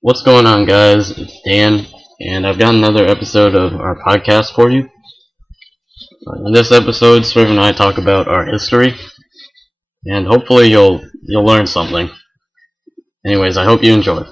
What's going on, guys? It's Dan, and I've got another episode of our podcast for you. In this episode, Sriv and I talk about our history, and hopefully you'll learn something. Anyways, I hope you enjoy.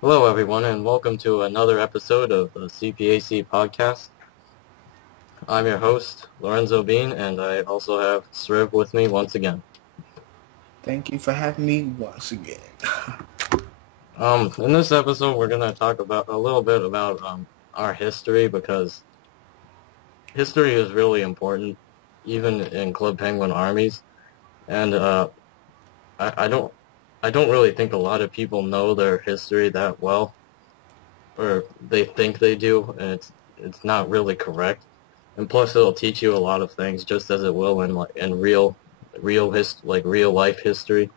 Hello, everyone, and welcome to another episode of the CPAC podcast. I'm your host, Lorenzo Bean, and I also have Sriv with me once again. Thank you for having me once again. In this episode, we're gonna talk about a little bit about our history because history is really important, even in Club Penguin armies, and I don't really think a lot of people know their history that well, or they think they do, and it's not really correct. And plus, it'll teach you a lot of things, just as it will in real life history.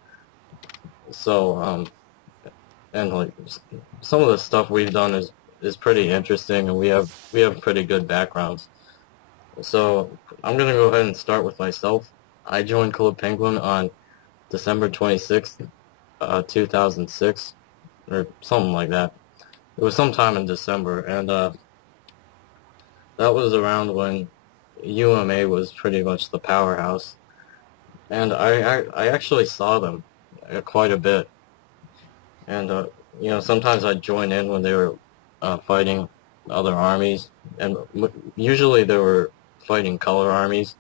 So and like some of the stuff we've done is pretty interesting, and we have pretty good backgrounds. So I'm gonna go ahead and start with myself. I joined Club Penguin on December 26th, 2006, or something like that. It was sometime in December, and that was around when UMA was pretty much the powerhouse. And I actually saw them quite a bit. And, sometimes I'd join in when they were fighting other armies. And usually they were fighting color armies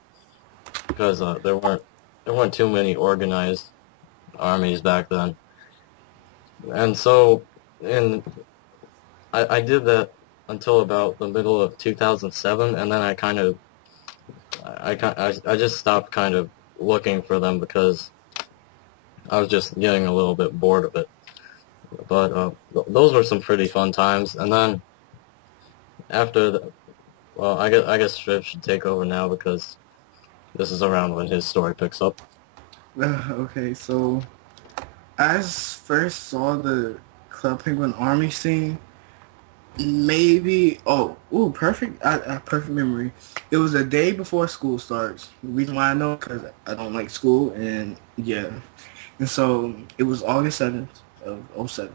because there weren't too many organized armies back then. And so I did that until about the middle of 2007, and then I just stopped kind of looking for them because I was just getting a little bit bored of it. But those were some pretty fun times. And then well, I guess Striv should take over now because this is around when his story picks up. Okay, so I first saw the Club Penguin Army scene. Maybe perfect. Perfect memory. It was a day before school starts. The reason why I know because I don't like school, and yeah, and so it was August 7th of '07.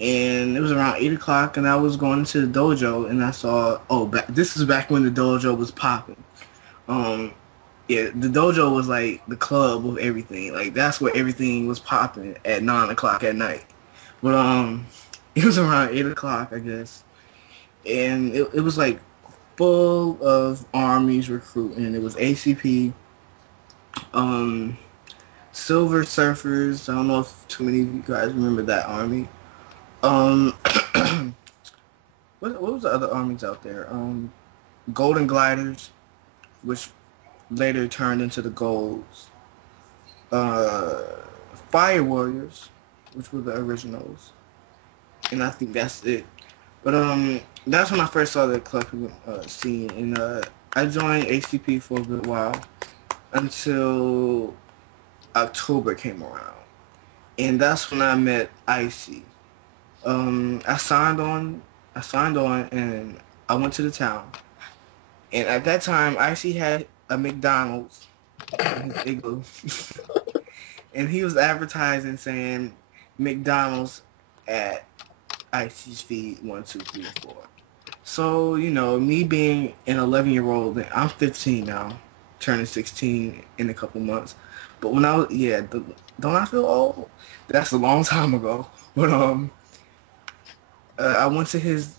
And it was around 8 o'clock, and I was going to the dojo, and I saw, this is back when the dojo was popping. Yeah, the dojo was like the club of everything. Like, that's where everything was popping at 9 o'clock at night. But, it was around 8 o'clock, I guess. And it was like full of armies recruiting. It was ACP, um, Silver Surfers. I don't know if too many of you guys remember that army. Um, what was the other armies out there? Golden Gliders, which later turned into the Golds. Uh, Fire Warriors, which were the originals, and I think that's it. But that's when I first saw the collectible scene, and I joined ACP for a good while until October came around, and that's when I met Icy. I signed on, and I went to the town. And at that time, Icy had a McDonald's in his igloo, and he was advertising saying McDonald's at Icy's feed 1, 2, 3, 4. So me being an 11-year-old, I'm 15 now, turning 16 in a couple months. But when I was don't I feel old? That's a long time ago. But I went to his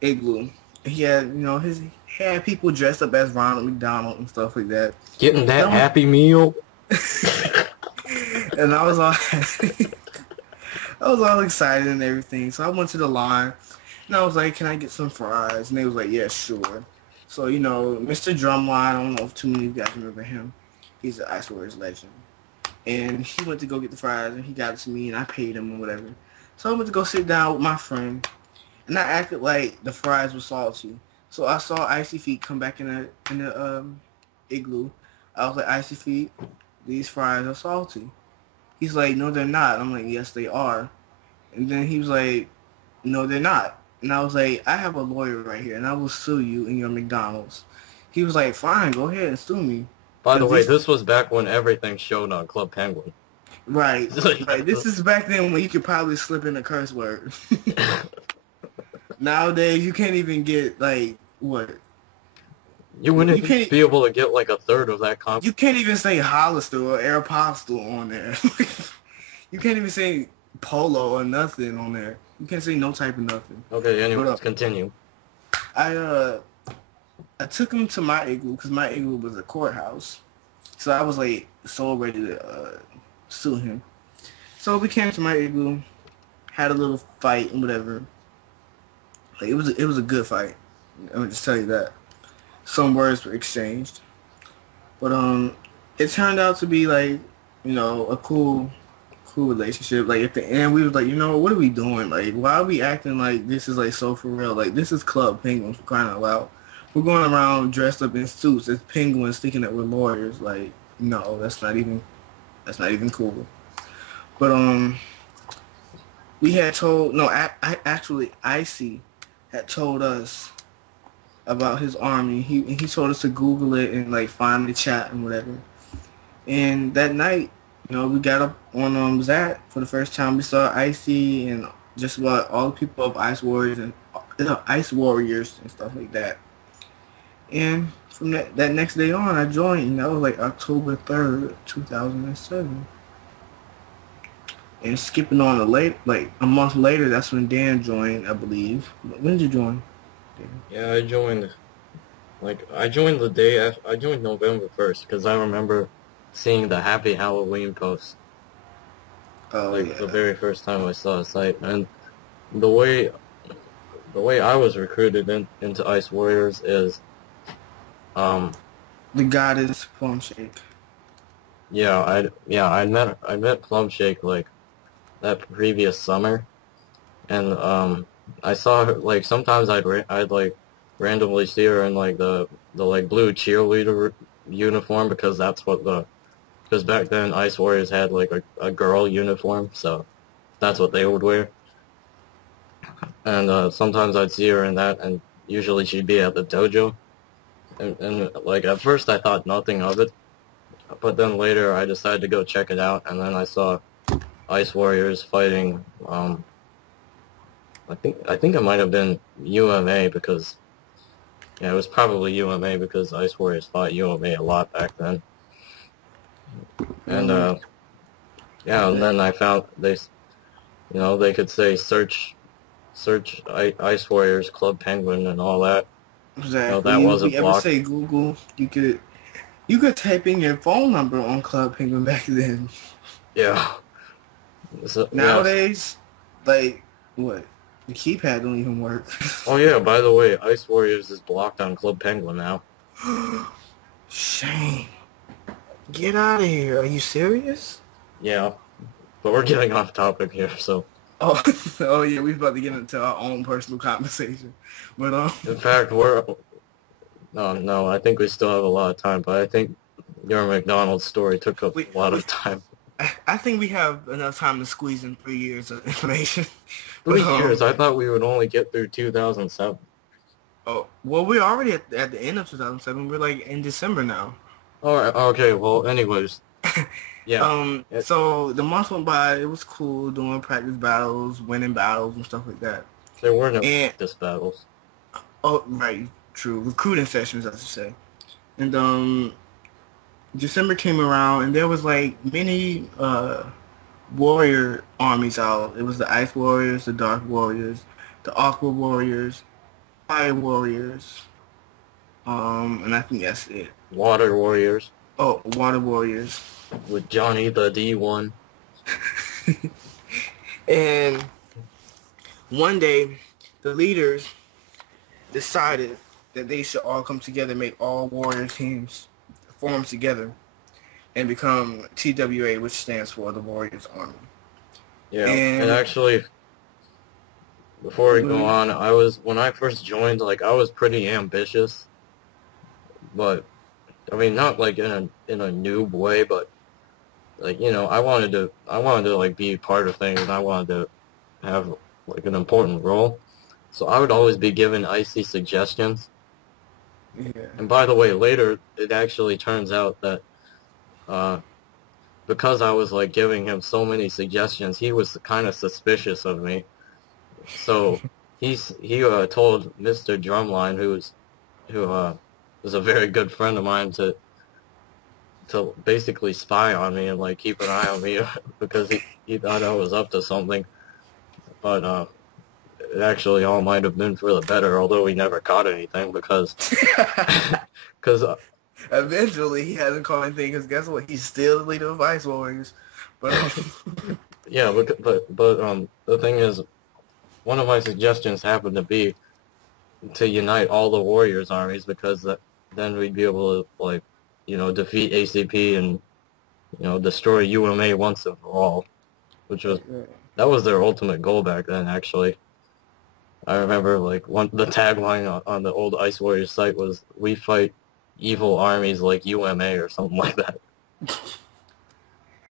igloo. He had, he had people dressed up as Ronald McDonald and stuff like that. Getting that Happy Meal. And I was all, I was all excited and everything. So I went to the line, and I was like, "Can I get some fries?" And they was like, "Yeah, sure." So Mr. Drumline, I don't know if too many of you guys remember him. He's an Ice Warriors legend, and he went to go get the fries, and he got it to me, and I paid him or whatever. So I went to go sit down with my friend. And I acted like the fries were salty. So I saw Icy Feet come back in the igloo. I was like, "Icy Feet, these fries are salty." He's like, "No, they're not." I'm like, "Yes, they are." And then he was like, "No, they're not." And I was like, "I have a lawyer right here, and I will sue you in your McDonald's." He was like, "Fine, go ahead and sue me." By the way, this was back when everything showed on Club Penguin. Right, So, yeah, right. This is back then when you could probably slip in a curse word. Nowadays, you can't even get like what? you You wouldn't can't. be able to get like a third of that You can't even say Hollister or Aeropostale on there. You can't even say Polo or nothing on there. You can't say no type of nothing. Okay, But anyways, continue. I uh I took him to my igloo because my igloo was a courthouse, so I was like so ready to sue him. So we came to my igloo, had a little fight and whatever. Like it was a good fight. Let me just tell you that. Some words were exchanged, but it turned out to be like a cool relationship. Like at the end, we was like, what are we doing? Like, why are we acting like this is like so for real? Like this is Club Penguins for crying out loud. We're going around dressed up in suits as penguins, thinking that we're lawyers. Like, no, that's not even cool. But we had told no, I actually Icy had told us about his army. He told us to Google it and like find the chat and whatever. And that night, we got up on Zat for the first time. We saw Icy and just about all the people of Ice Warriors and Ice Warriors and stuff like that. And from that next day on, I joined, and that was like October 3rd, 2007. And skipping on like a month later, that's when Dan joined, I believe. When did you join, Dan? Yeah, I joined. Like, I joined the day after. I joined November 1st because I remember seeing the Happy Halloween post. Oh Like the yeah, very first time I saw a site, and the way the way I was recruited into Ice Warriors is, um, the goddess plum shake. I met Plum Shake like that previous summer, and I saw her like sometimes I'd like randomly see her in like the like blue cheerleader uniform because because back then Ice Warriors had like a girl uniform, so that's what they would wear. And sometimes I'd see her in that, and usually she'd be at the dojo. And like at first I thought nothing of it, but then later I decided to go check it out, and then I saw Ice Warriors fighting. I think it might have been UMA because yeah, it was probably UMA because Ice Warriors fought UMA a lot back then. And Um, yeah, and then I found they could say search Ice Warriors Club Penguin and all that. That exactly. If wasn't we ever blocked. say Google, you could type in your phone number on Club Penguin back then. Yeah. So, yes. Nowadays, like what? The keypad don't even work. Oh yeah, by the way, Ice Warriors is blocked on Club Penguin now. Shame. Get out of here. Are you serious? Yeah, but we're getting off topic here, so. Oh, oh yeah, we about to get into our own personal conversation. But In fact, no, I think we still have a lot of time, but I think your McDonald's story took up we, a lot we of time. I think we have enough time to squeeze in 3 years of information. But 3 years? I thought we would only get through 2007. oh well, we're already at the end of 2007. We're like in December now. Alright, okay, well, anyways, yeah. So the months went by. It was cool doing practice battles, winning battles, and stuff like that. There were no And practice battles. oh, right, true, recruiting sessions, I should say. And December came around, and there was like many warrior armies out. It was the Ice Warriors, the Dark Warriors, the Aqua Warriors, Fire Warriors, and I think that's it. Water Warriors. Oh, Water Warriors. With Johnny the D1. And one day, the leaders decided that they should all come together, make all warrior teams form together, and become TWA, which stands for the Warriors Army. Yeah, and actually, before we go on, when I first joined, like, I was pretty ambitious, but, I mean, not like in a noob way, but, like, I wanted to, like, be part of things, and I wanted to have, like, an important role, so I would always be given icy suggestions. Yeah. And by the way, later, it actually turns out that, because I was like giving him so many suggestions, he was kind of suspicious of me. So he told Mr. Drumline, who was a very good friend of mine, to basically spy on me and like keep an eye on me because he thought I was up to something. But it actually all might have been for the better, although he never caught anything because because Eventually, he hasn't caught anything because guess what? He's still the leader of Ice Warriors. But yeah, but the thing is, one of my suggestions happened to be to unite all the Warriors armies because then we'd be able to like defeat ACP and destroy UMA once and for all, which was that was their ultimate goal back then. Actually, I remember like the tagline on the old Ice Warriors site was "We fight evil armies like UMA" or something like that.